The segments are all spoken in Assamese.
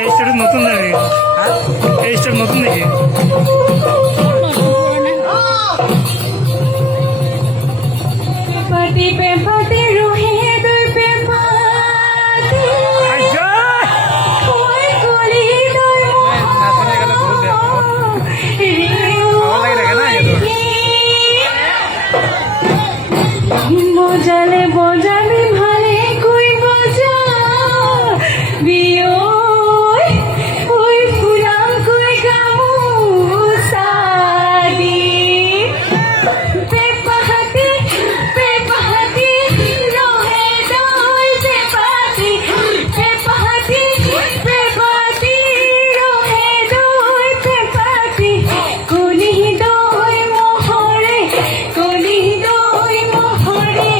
এই স্টেট নতুন নাকি? এই স্টেট নতুন নাকি? বজালে বজাবি ভালে কই বজা বিয় ওই ফুলাম কই গামু সাদি পেপাহাতি রহে দই পেপাহাতি রহে দই পেপাহাতি কলি দই মোহরে কলি দই মোহরে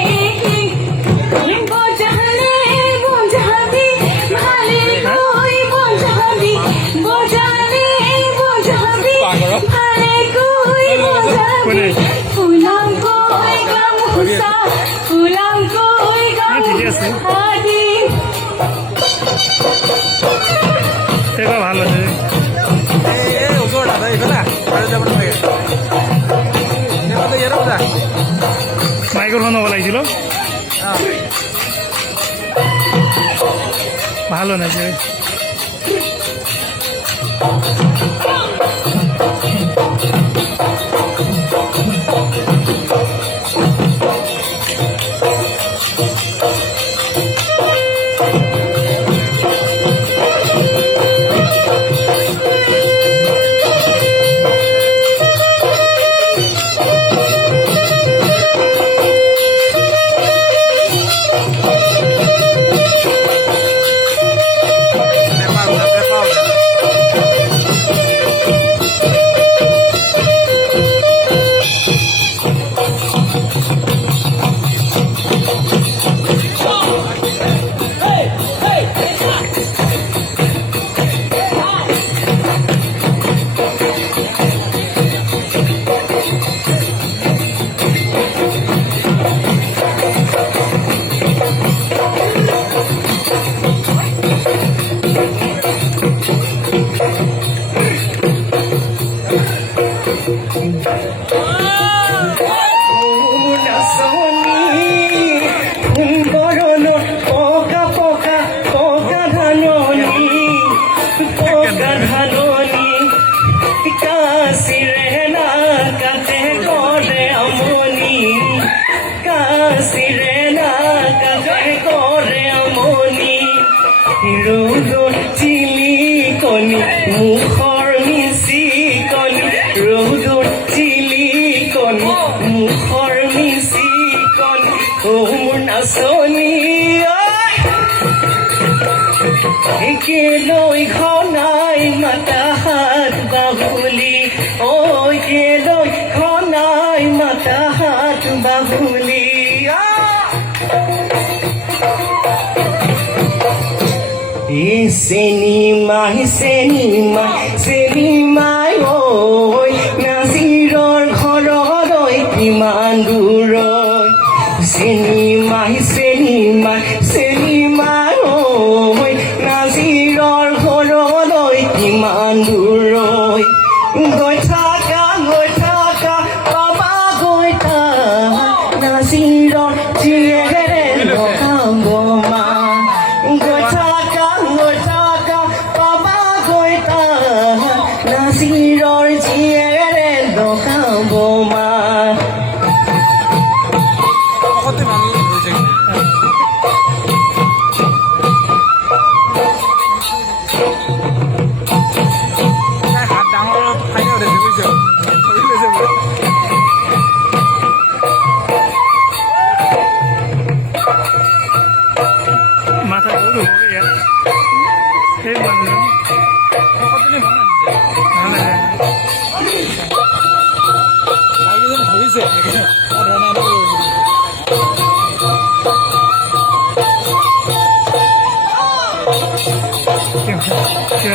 বজালে বজাবি ভালে কই বজাবি বজালে বজাবি ভালে কই বজাবি ফুলাম কই গামুসা ফুলাম কই গামুসা আদি সেটা ভালো আছে। মাইক্রোফোন হওয়া লাগছিল ভালো না যে ৰ'দত চিলিকনি মুখৰ মিচিকনি ৰ'দত চিলিকনি মুখৰ মিচিকনি অ মোৰ নাচনি কেলৈ ঘনাই মাতা হাত বাহুলি ঐ কেলৈ ঘনাই মাতা হাত বাহুলি চেনিমাই ঐ নাজিৰৰ ঘৰলৈ কিমান দূৰৈ চেনিমাই ঐ নাজিৰৰ ঘৰলৈ কিমান দূৰৈ গৈ থাকা পাবা গৈ থাকা নাজিৰৰ জীয়েৰে লগাব মা গৈ থাকা পাবা গৈ থাকা নাজিৰৰ জীয়েৰে লগাব মা মাথা গৰু হবে সেই মানে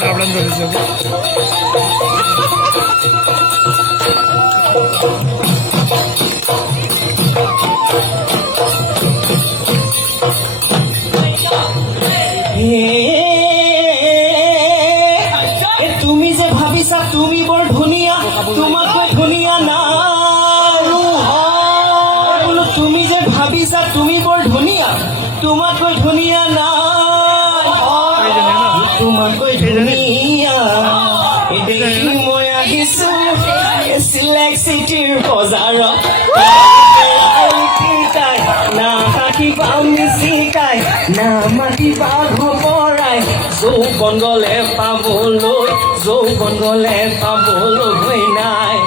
hablan de eso. তুমি বৰ ধুনীয়া তোমাতকৈ ধুনীয়া নাই বোলো তুমি যে ভাবিছা তুমি বৰ ধুনীয়া তোমাতকৈ ধুনীয়া নাই তোমাতকৈ ধুনীয়া দেখি মই আহিছো চিলেক্ট চিটিৰ বজাৰত না কাটিবা মিচিকাই না মাতিবা ঘবৰাই যৌবন গলে পাবলৈ নাই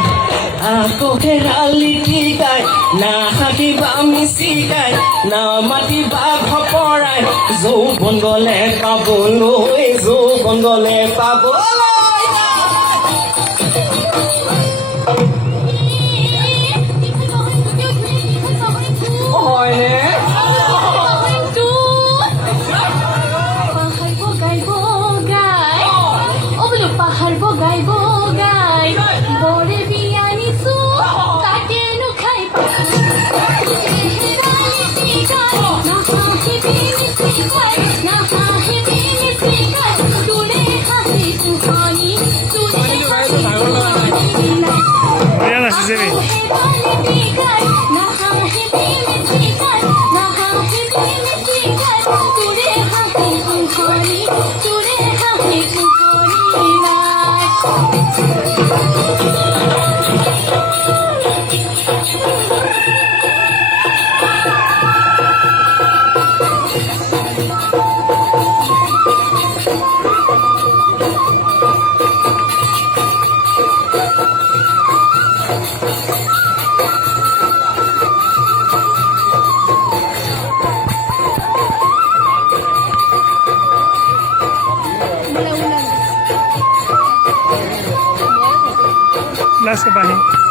আকৌ হেৰালি টিকাই না কাটিবা মিচিকাই না মাতিবা ঘপৰাই যৌবন গলে পাবলৈ হয়নে পাহাৰ বগাই বগাই বৰে বিয়ানিছো তাকেনো খাই বঢ়িয়া নাচিছে বে लास्ट का पानी